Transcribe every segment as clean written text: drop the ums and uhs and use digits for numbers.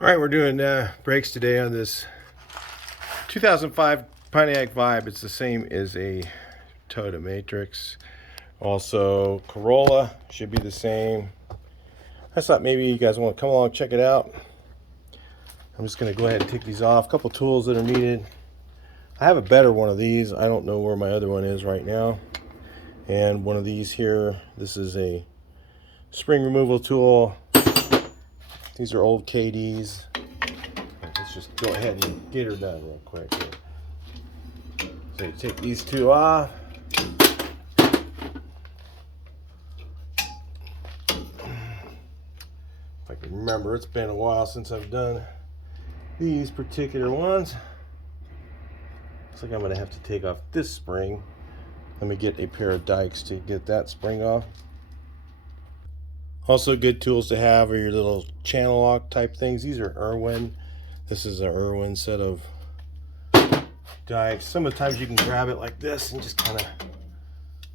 All right, we're doing brakes today on this 2005 Pontiac Vibe. It's the same as a Toyota Matrix. Also, Corolla should be the same. I thought maybe you guys want to come along, check it out. I'm just going to go ahead and take these off. A couple tools that are needed. I have a better one of these. I don't know where my other one is right now. And one of these here, this is a spring removal tool. These are old KDs. Let's just go ahead and get her done real quick here. So you take these two off. If I can remember, it's been a while since I've done these particular ones. Looks like I'm going to have to take off this spring. Let me get a pair of dikes to get that spring off. Also good tools to have are your little channel lock type things. These are Irwin. This is an Irwin set of dikes. Some of the times you can grab it like this and just kind of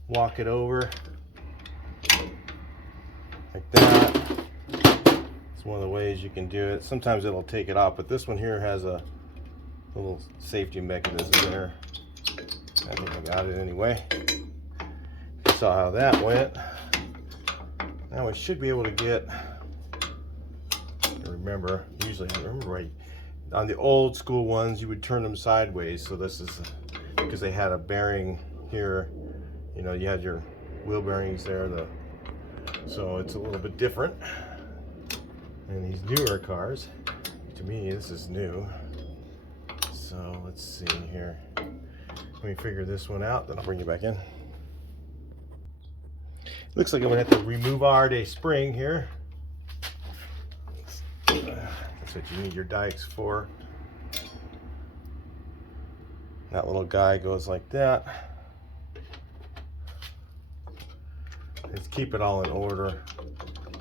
walk it over like that. It's one of the ways you can do it. Sometimes it'll take it off, but this one here has a little safety mechanism there. I think I got it anyway. You saw how that went. Now we should be able to get, remember, usually I remember right, on the old school ones you would turn them sideways, so this is, because they had a bearing here, you know, you had your wheel bearings there, so it's a little bit different. And these newer cars, to me this is new. So let's see here. Let me figure this one out, then I'll bring you back in. Looks like I'm gonna have to remove our spring here. That's what you need your dikes for. That little guy goes like that. Let's keep it all in order.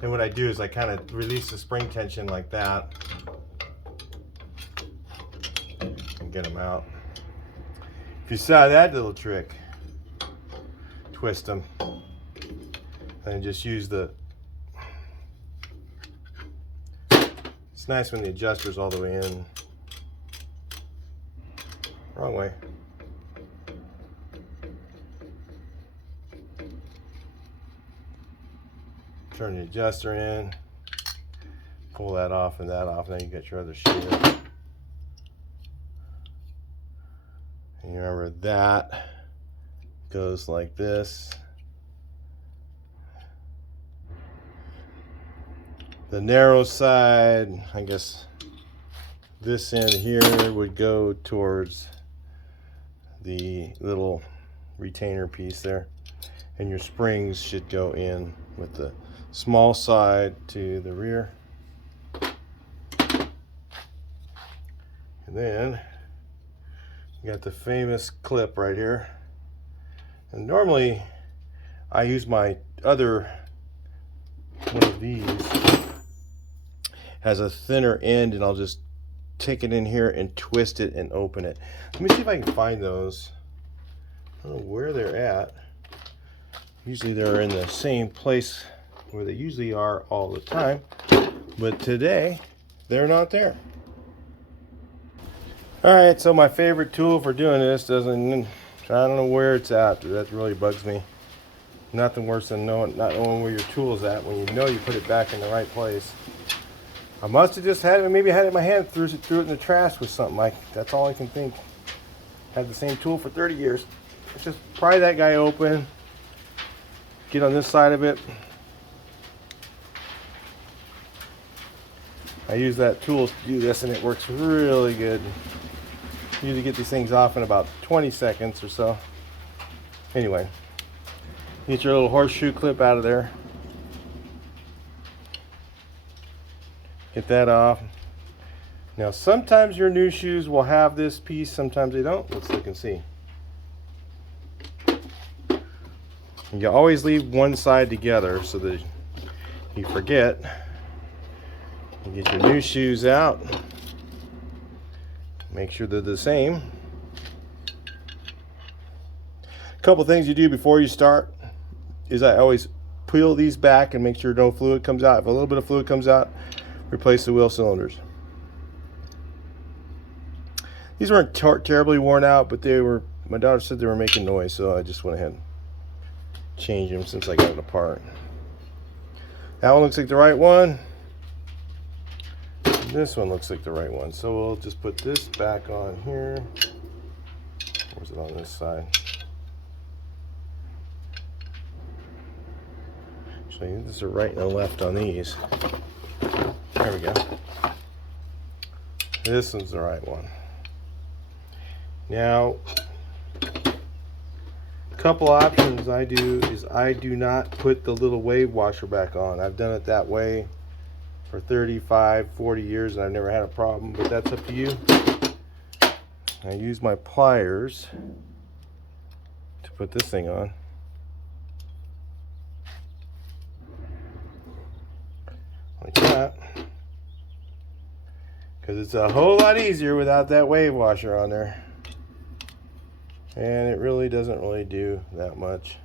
And what I do is I kind of release the spring tension like that and get them out. If you saw that little trick, twist them. And just use the, it's nice when the adjuster's all the way in. Wrong way. Turn the adjuster in, pull that off and that off, and then you get your other shield. And you remember that goes like this. The narrow side, I guess this end here would go towards the little retainer piece there, and your springs should go in with the small side to the rear. And then you got the famous clip right here. And normally I use my other one of these, has a thinner end, and I'll just take it in here and twist it and open it. Let me see if I can find those. I don't know where they're at. Usually they're in the same place where they usually are all the time, but today they're not there. All right, so my favorite tool for doing this I don't know where it's at. That really bugs me. Nothing worse than not knowing where your tool's at when you know you put it back in the right place. I must have just had it, maybe I had it in my hand, threw it in the trash with something. That's all I can think. Had the same tool for 30 years. Let's just pry that guy open. Get on this side of it. I use that tool to do this, and it works really good. You usually get these things off in about 20 seconds or so. Anyway, get your little horseshoe clip out of there. Get that off. Now sometimes your new shoes will have this piece, sometimes they don't. Let's look and see. And you always leave one side together so that you forget. You get your new shoes out. Make sure they're the same. A couple things you do before you start is I always peel these back and make sure no fluid comes out. If a little bit of fluid comes out, replace the wheel cylinders. These weren't terribly worn out, but they were, my daughter said they were making noise, so I just went ahead and changed them since I got it apart. That one looks like the right one. This one looks like the right one. So we'll just put this back on here. Or is it on this side? Actually, this is a right and a left on these. There we go. This one's the right one. Now, a couple options I do is I do not put the little wave washer back on. I've done it that way for 35, 40 years and I've never had a problem, but that's up to you. I use my pliers to put this thing on. Like that. Because it's a whole lot easier without that wave washer on there. And it really doesn't really do that much,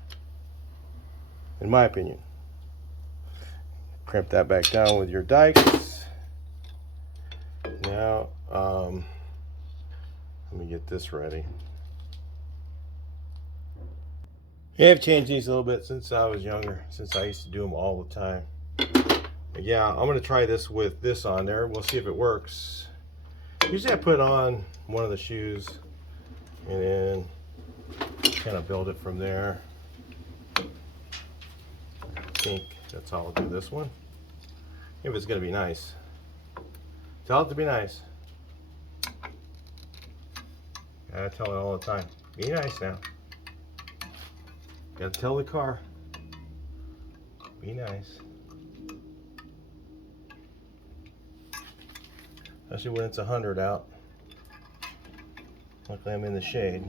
in my opinion. Crimp that back down with your dikes. Now, let me get this ready. I've changed these a little bit since I was younger, since I used to do them all the time. But yeah, I'm going to try this with this on there. We'll see if it works. Usually I put on one of the shoes and then kind of build it from there. I think that's how I'll do this one. If it's going to be nice. Tell it to be nice. I tell it all the time. Be nice now. Gotta tell the car. Be nice. Especially when it's 100 out. Luckily I'm in the shade.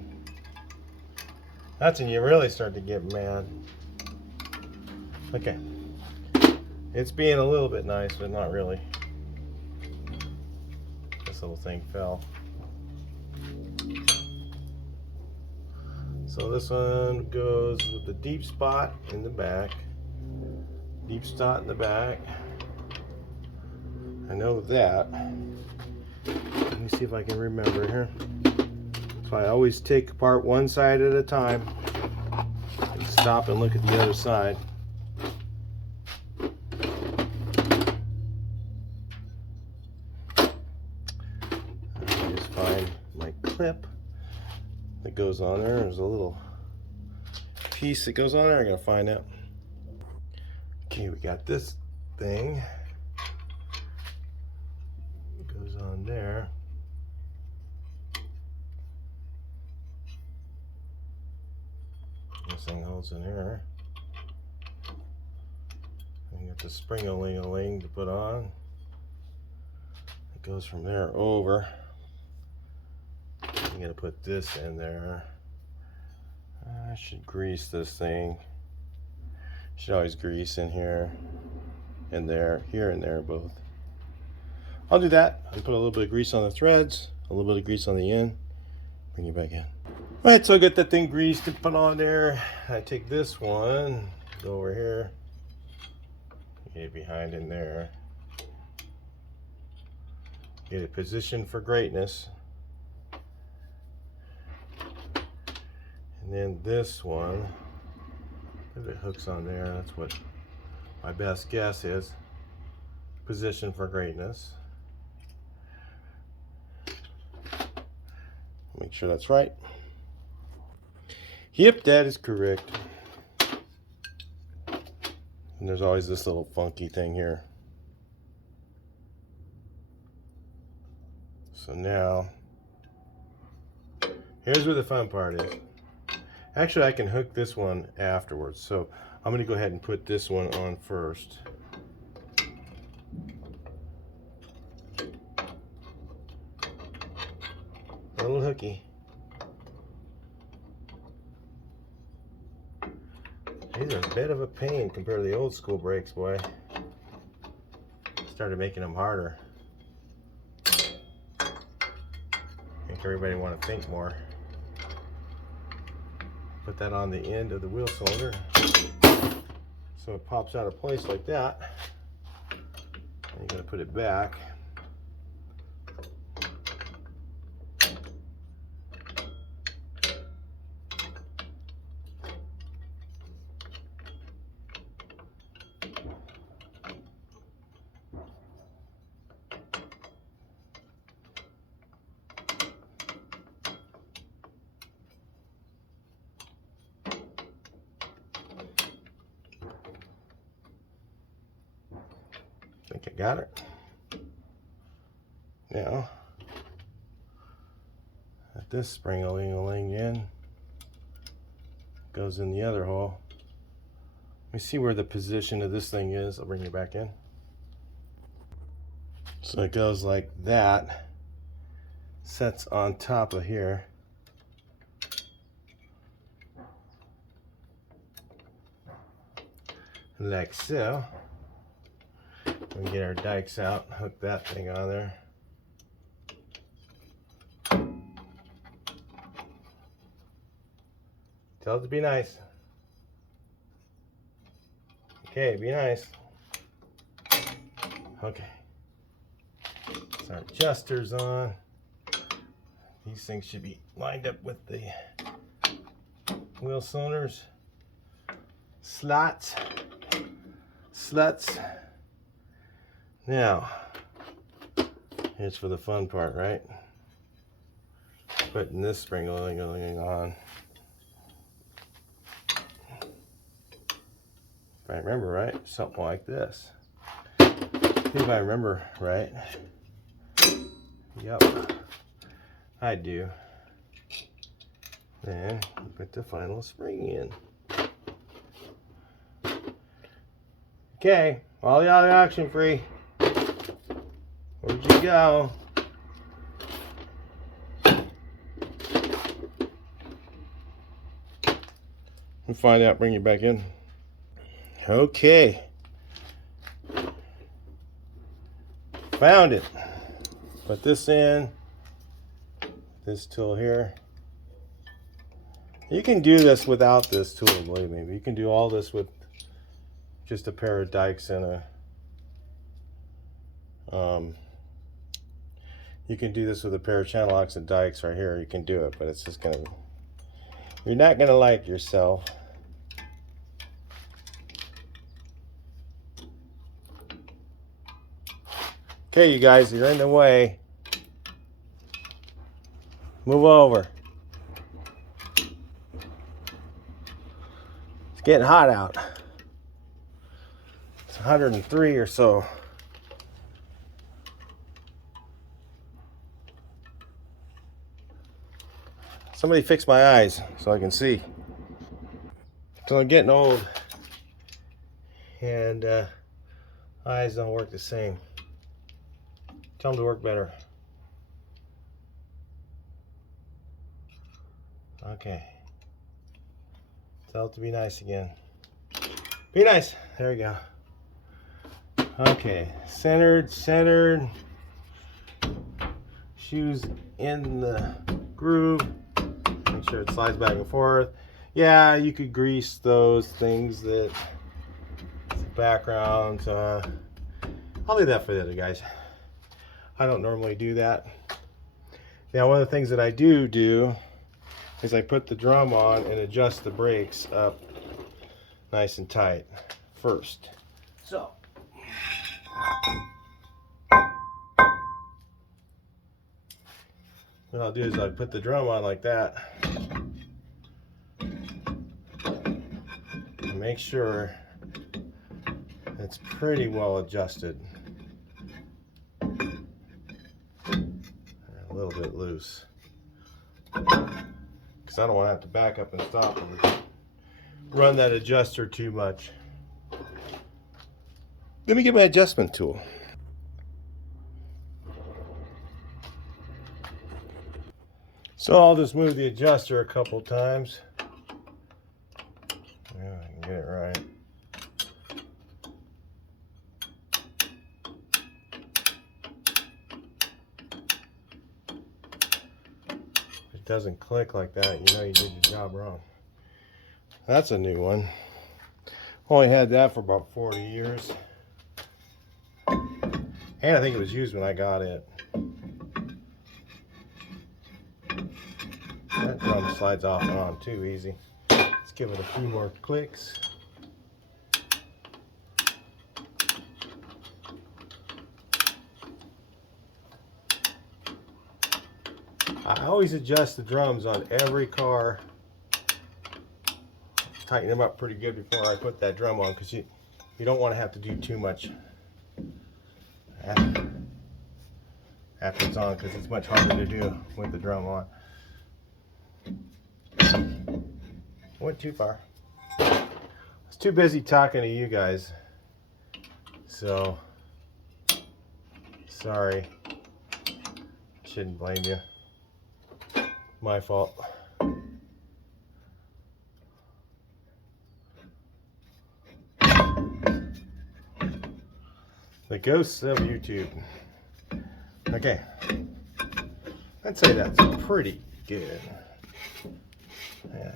That's when you really start to get mad. Okay. It's being a little bit nice, but not really. This little thing fell. So this one goes with the deep spot in the back. Deep spot in the back. I know that. Let me see if I can remember here. So I always take apart one side at a time and stop and look at the other side. I just find my clip that goes on there. There's a little piece that goes on there. I gotta find out. Okay, we got this thing. It goes on there. This thing holds in here. And you got the spring-a-ling-a-ling to put on. It goes from there over. I'm gonna put this in there. I should grease this thing. Should always grease in here and there, here and there both. I'll do that. I'll put a little bit of grease on the threads, a little bit of grease on the end, bring it back in. All right, so I got that thing greased and put on there. I take this one, go over here, get it behind in there. Get it positioned for greatness. And then this one, if it hooks on there, that's what my best guess is. Position for greatness. Make sure that's right. Yep, that is correct. And there's always this little funky thing here. So now, here's where the fun part is. Actually, I can hook this one afterwards. So I'm going to go ahead and put this one on first. A little hooky. These are a bit of a pain compared to the old school brakes, boy. Started making them harder. Make everybody want to think more. Put that on the end of the wheel cylinder so it pops out of place like that. And you're going to put it back. think I got it. Now, at this spring-a-ling-a-ling in, goes in the other hole. Let me see where the position of this thing is. I'll bring you back in. So it goes like that, sets on top of here. Like so. We get our dikes out, hook that thing on there. Tell it to be nice. Okay, be nice. Okay. So our adjusters on. These things should be lined up with the wheel cylinders. Slots. Sluts. Now, here's for the fun part, right? Putting this spring-a-ling-a-ling on. If I remember right, something like this. If I remember right. Yep, I do. Then you put the final spring in. Okay, all the other action free. Where'd you go? We'll find out, bring you back in. Okay. Found it. Put this in. This tool here. You can do this without this tool, believe me. You can do all this with just a pair of dikes and a you can do this with a pair of channel locks and dikes right here. You can do it, but it's just gonna, you're not gonna like yourself. Okay, you guys, you're in the way. Move over. It's getting hot out. It's 103 or so. Somebody fix my eyes so I can see. So I'm getting old and eyes don't work the same. Tell them to work better. Okay. Tell it to be nice again. Be nice. There we go. Okay. Centered, centered. Shoes in the groove. Make sure it slides back and forth. Yeah, you could grease those things that background. I'll leave that for the other guys. I don't normally do that. Now, one of the things that I do is I put the drum on and adjust the brakes up nice and tight first. So, what I'll do is I put the drum on like that and make sure it's pretty well adjusted. A little bit loose, because I don't want to have to back up and stop and run that adjuster too much. Let me get my adjustment tool. So I'll just move the adjuster a couple times. Yeah, I can get it right. Doesn't click like that, you know you did your job wrong. That's a new one. Only had that for about 40 years. And I think it was used when I got it. That drum slides off and on too easy. Let's give it a few more clicks. I always adjust the drums on every car. Tighten them up pretty good before I put that drum on, because you don't want to have to do too much after it's on, because it's much harder to do with the drum on. Went too far. I was too busy talking to you guys, so sorry. Shouldn't blame you. My fault. The ghosts of YouTube. Okay, I'd say that's pretty good. Yeah,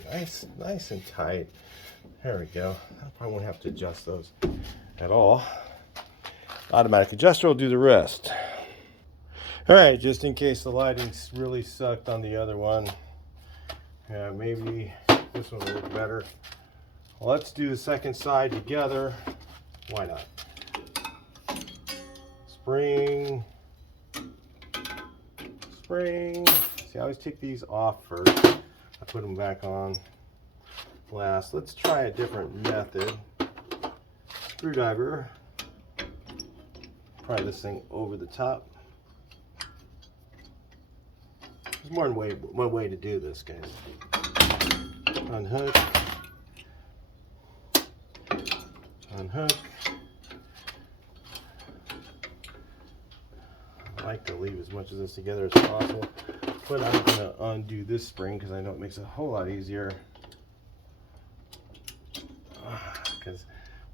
nice and tight. There we go. I probably won't have to adjust those at all. Automatic adjuster will do the rest. All right, just in case the lighting really sucked on the other one, maybe this one will look better. Let's do the second side together. Why not? Spring. See, I always take these off first. I put them back on last. Let's try a different method. Screwdriver. Pry this thing over the top. There's more than one way to do this, guys. Unhook. Unhook. I like to leave as much of this together as possible, but I'm going to undo this spring because I know it makes it a whole lot easier. Because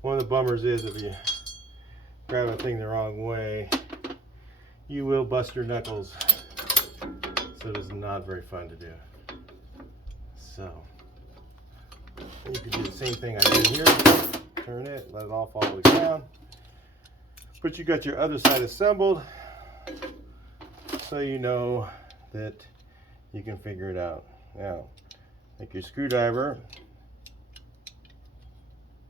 one of the bummers is if you grab a thing the wrong way, you will bust your knuckles. So it is not very fun to do. So you can do the same thing I did here. Turn it, let it all fall to the ground. But you got your other side assembled, so you know that you can figure it out. Now, take your screwdriver.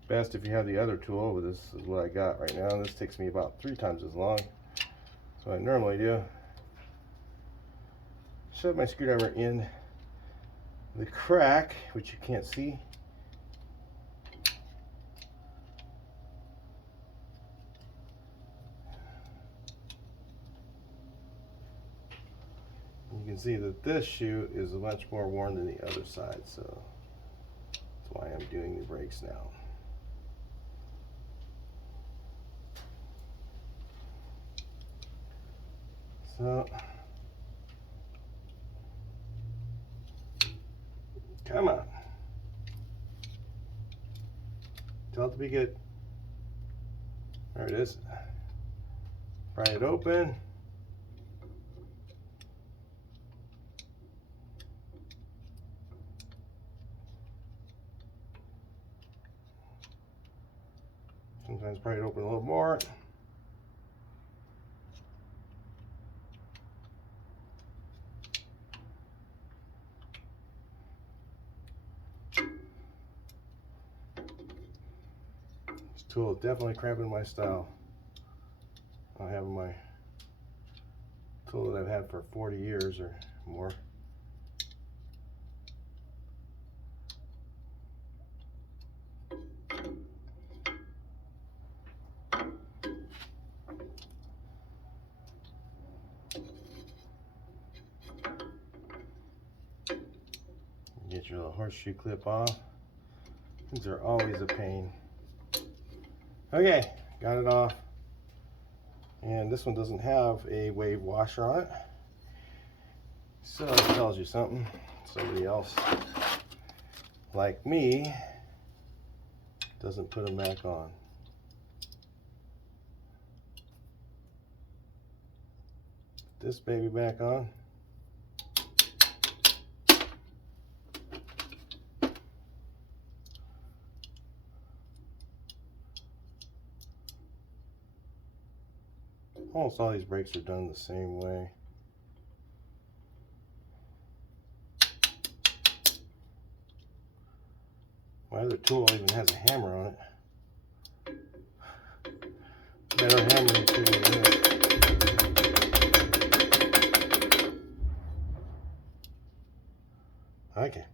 Best if you have the other tool, but this is what I got right now. This takes me about 3 times as long. So I normally do. Shove my screwdriver in the crack, which you can't see. You can see that this shoe is much more worn than the other side, so that's why I'm doing the brakes now. So, come on. Tell it to be good. There it is. Pry it open. Sometimes pry it open a little more. This tool is definitely cramping my style. I have my tool that I've had for 40 years or more. Get your little horseshoe clip off. These are always a pain. Okay, got it off. And this one doesn't have a wave washer on it. So it tells you something. Somebody else, like me, doesn't put them back on. Put this baby back on. Almost all these brakes are done the same way. My other tool even has a hammer on it. Better hammering tool than this. Okay.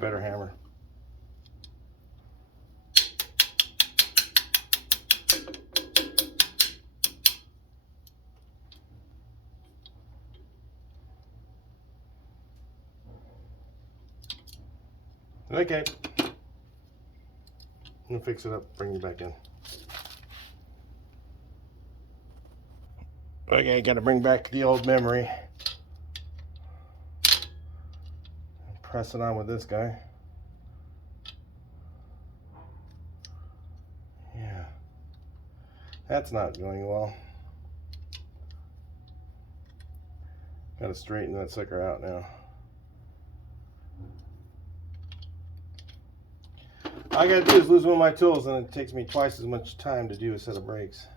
better hammer. Okay. I'm gonna fix it up, bring it back in. Okay, gotta bring back the old memory. Press it on with this guy. Yeah. That's not going well. Gotta straighten that sucker out now. All I gotta do is lose one of my tools, and it takes me twice as much time to do a set of brakes.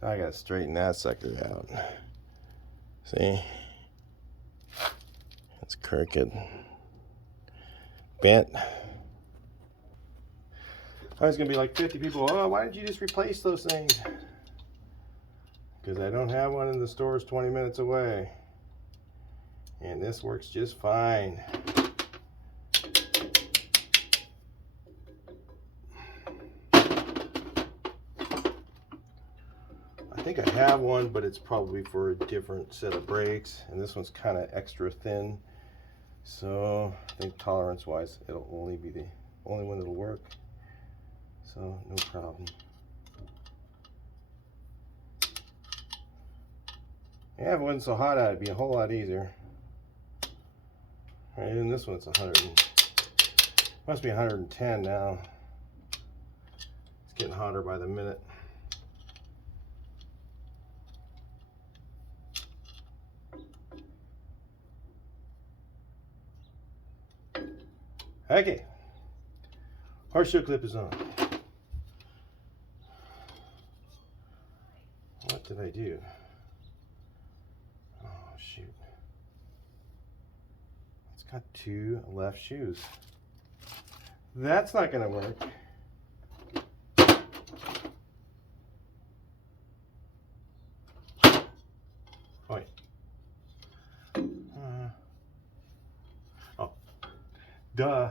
So I gotta straighten that sucker out. See? It's crooked. Bent. I was gonna be like 50 people, oh, why didn't you just replace those things? Because I don't have one in the stores 20 minutes away. And this works just fine. I think I have one, but it's probably for a different set of brakes. And this one's kind of extra thin. So I think tolerance wise, it'll only be the only one that'll work. So no problem. Yeah, if it wasn't so hot out, it'd be a whole lot easier. Right, and this one's 100. Must be 110 now. It's getting hotter by the minute. Okay. Horseshoe clip is on. What did I do? Oh, shoot. It's got two left shoes. That's not going to work. Wait. Oh. Duh.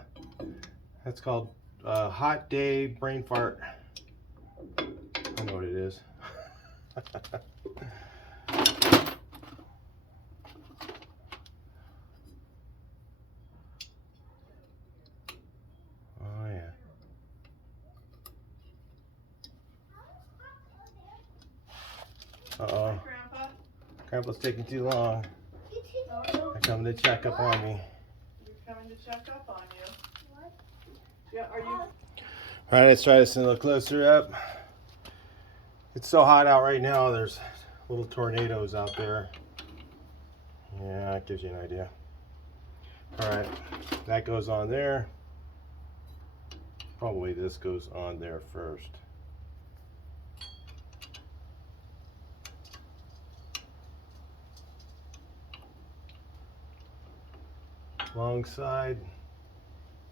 That's called hot day brain fart. I know what it is. Oh yeah. Uh-oh. Grandpa? Grandpa's taking too long. They're coming to check up on me. You're coming to check up on you. What? Yeah, are you? All right, let's try this a little closer up. It's so hot out right now, there's little tornadoes out there. Yeah, that gives you an idea. All right, that goes on there. Probably this goes on there first. Long side,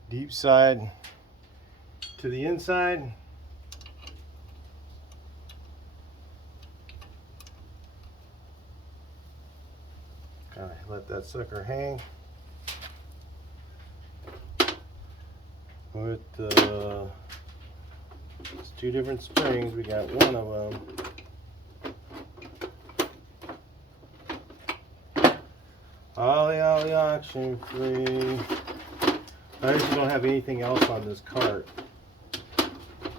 deep side to the inside. Kind of let that sucker hang. With it's two different springs. We got one of them. Ollie auction free. I usually don't have anything else on this cart,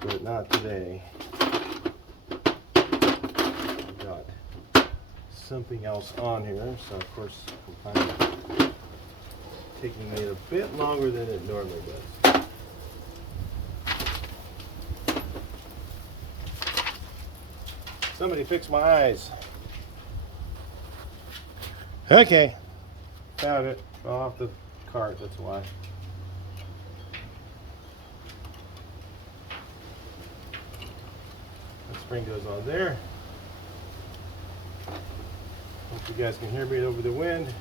but not today. I've got something else on here, so of course I'm kind of taking it a bit longer than it normally does. Somebody fix my eyes. Okay, found it. Fell off the cart, that's why. That spring goes on there. Hope you guys can hear me over the wind.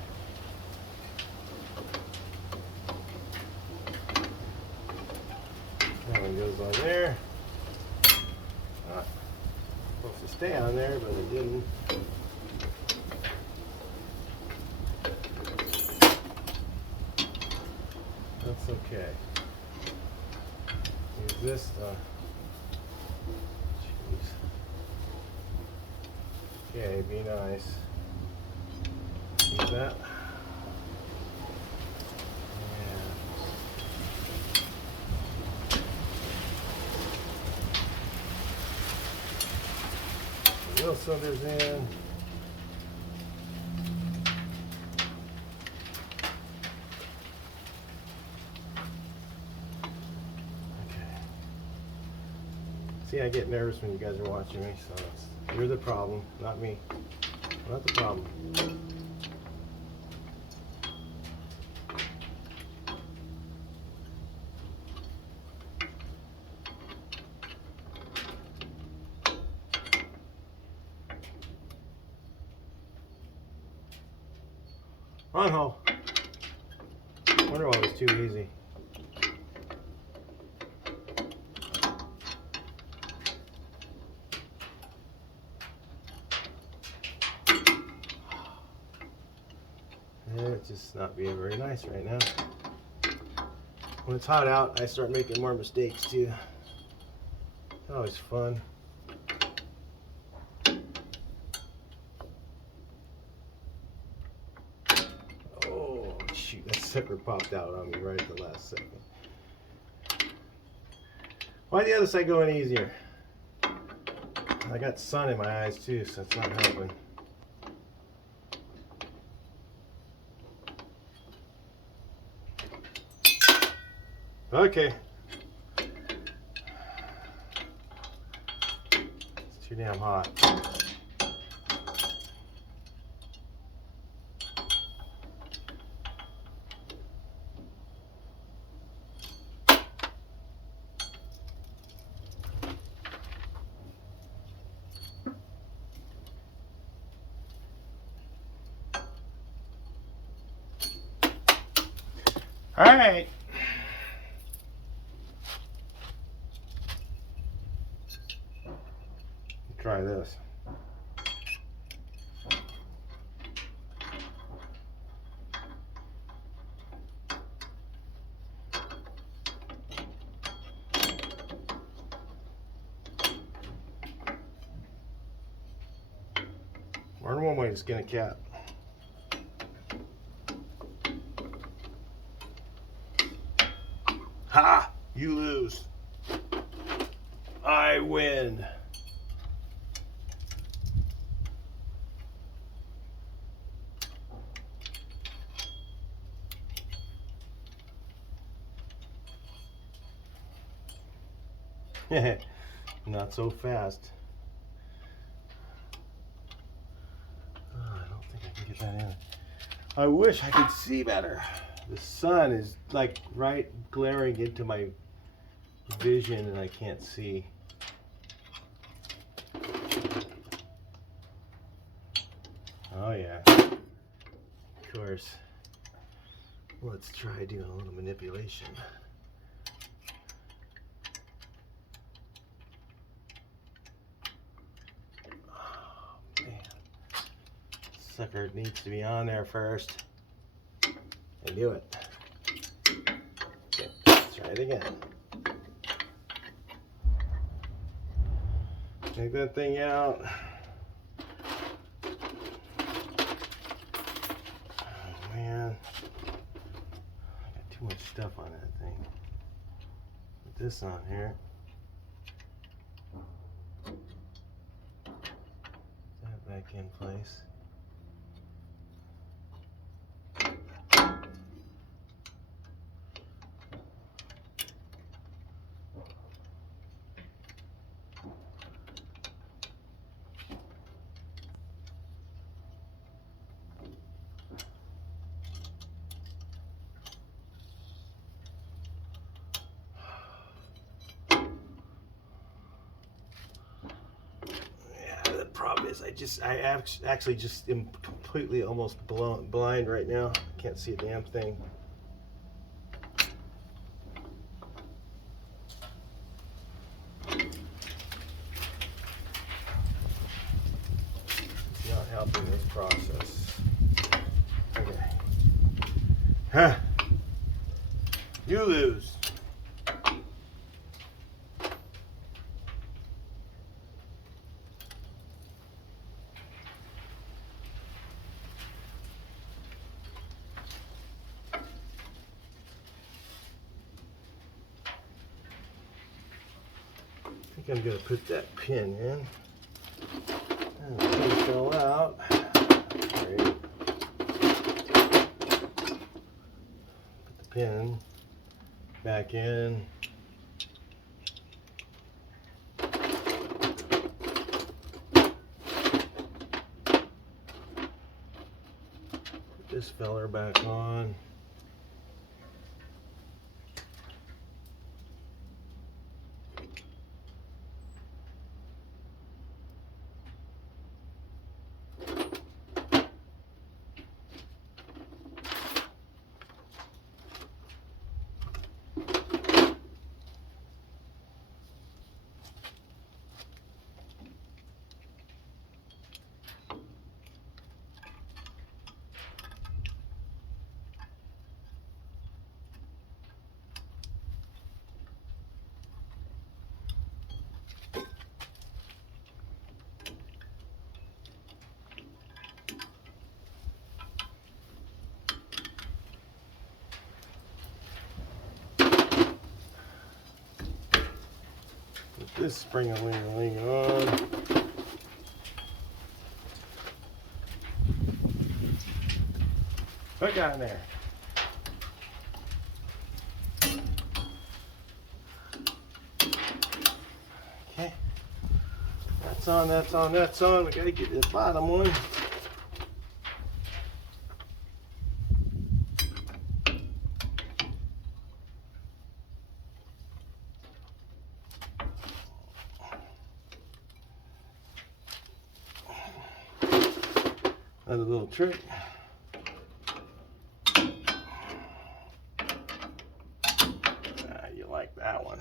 That one goes on there. Supposed to stay on there, but it didn't. That's okay. Okay. Use this. Jeez. Okay, be nice. Use that. Wheel cylinders in. Okay. See, I get nervous when you guys are watching me, so you're the problem, not me. Not the problem. On hole. Wonder why it was too easy. It's just not being very nice right now. When it's hot out, I start making more mistakes too. Always fun. Oh, shoot, that sucker popped out on me right at the last second. Why the other side going easier? I got sun in my eyes too, so it's not helping. Okay. It's too damn hot. All right. Try this. Learn one way to skin a cat. Ha! You lose. I win. Not so fast. Oh, I don't think I can get that in. I wish I could see better. The sun is like right glaring into my vision and I can't see. Oh yeah. Of course. Let's try doing a little manipulation. Sucker needs to be on there first. I knew it. Okay, let's try it again. Take that thing out. Oh man. I got too much stuff on that thing. Put this on here. Put that back in place. Problem is, I actually just am completely almost blind right now. Can't see a damn thing. It's not helping this process. Okay. Huh. Gulus. I think I'm gonna put that pin in. And the pin fell out. Great. Put the pin back in. Put this feller back on. Put this spring-a-ling-a-ling on. Hook on there. Okay. That's on, that's on, that's on. We gotta get this bottom one. Another little trick. You like that one.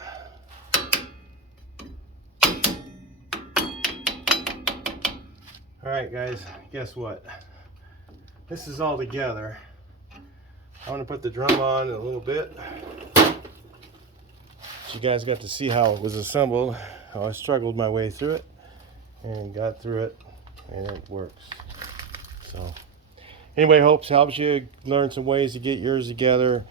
Alright guys, guess what? This is all together. I'm going to put the drum on in a little bit. You guys got to see how it was assembled, how I struggled my way through it and got through it, and it works. So anyway, hopes helps you learn some ways to get yours together.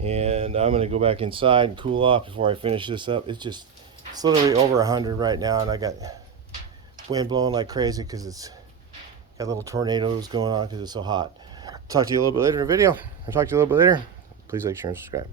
And I'm going to go back inside and cool off before I finish this up. It's literally over 100 right now, and I got wind blowing like crazy because it's got little tornadoes going on because it's so hot. Talk to you a little bit later in the video. I'll talk to you a little bit later. Please like, share, and subscribe.